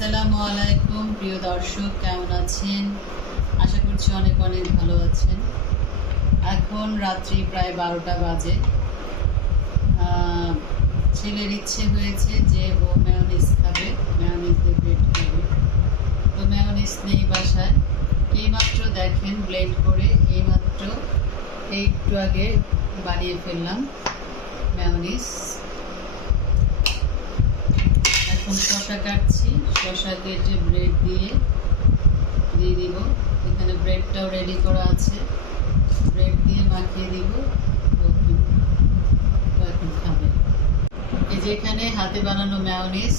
আসসালামু আলাইকুম, প্রিয় দর্শক, কেমন আছেন? আশা করছি অনেক অনেক ভালো আছেন। এখন রাত্রি প্রায় বারোটা বাজে। ছেলের ইচ্ছে হয়েছে যে ও ম্যায়োনিজ খাবে ম্যায়োনিজ দিয়ে ব্রেড খাবে। তো ম্যায়োনিজ নেই বাসায়। এইমাত্র দেখেন ব্লেন্ড করে এইমাত্র এই একটু আগে বানিয়ে ফেললাম ম্যায়োনিজ এখন শশা কাটছি। শশা কেটে ব্রেড দিয়ে দিয়ে দিব। এখানে ব্রেডটাও রেডি করা আছে। ব্রেড দিয়ে মাখিয়ে দিব। ও এখন- খাবে। এই হাতে বানানো ম্যায়োনিজ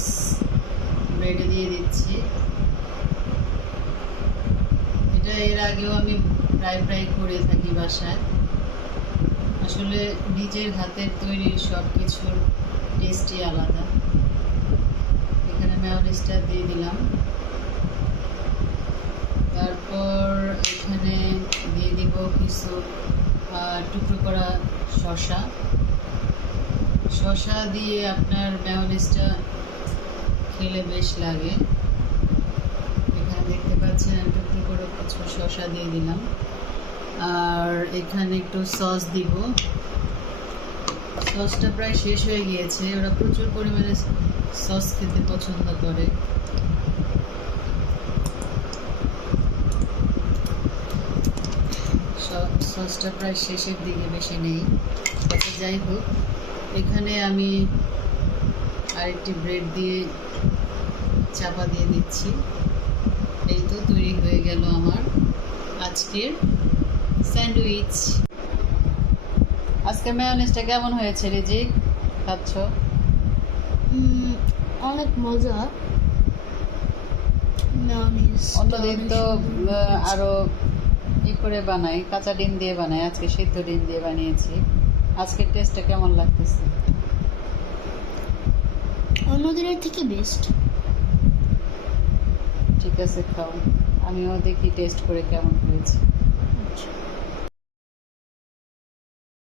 ব্রেডে দিয়ে দিচ্ছি। এটা এর আগেও আমি প্রায় প্রায় করে থাকি বাসায়। আসলে নিজের হাতের তৈরি সব কিছুর টেস্টই আলাদা। এখানে দিয়ে দিলাম। তারপর এখানে দিয়ে দিব কিছু টুকরো করা শসা। শসা দিয়ে আপনার ম্যায়োনিজটা খেলে বেশ লাগে। এখানে দেখতে পাচ্ছেন, টুকরো করে কিছু শসা দিয়ে দিলাম। আর এখানে একটু সস দিব। সসটা প্রায় শেষ হয়ে গিয়েছে। ওরা প্রচুর পরিমাণে সস খেতে পছন্দ করে। সসটা প্রায় শেষের দিকে বেশি নেই। আচ্ছা যাই হোক, এখানে আমি আরেকটি ব্রেড দিয়ে চাপা দিয়ে দিচ্ছি। এই তো তৈরি হয়ে গেল আমার আজকের স্যান্ডউইচ। আজকে কেমন হয়েছে রেজি খাচ্ছ? অনেক মজা। অন্যদিন তো সুন্দর আহ, হয়েছে। আরও ই করে বানাই কাঁচা ডিম দিয়ে বানাই আজকে সিদ্ধ ডিম দিয়ে বানিয়েছি। আজকের টেস্টটা কেমন লাগতেছে? অন্য দিনের থেকে বেস্ট ঠিক আছে খাও। আমিও দেখি টেস্ট করে কেমন হয়েছে।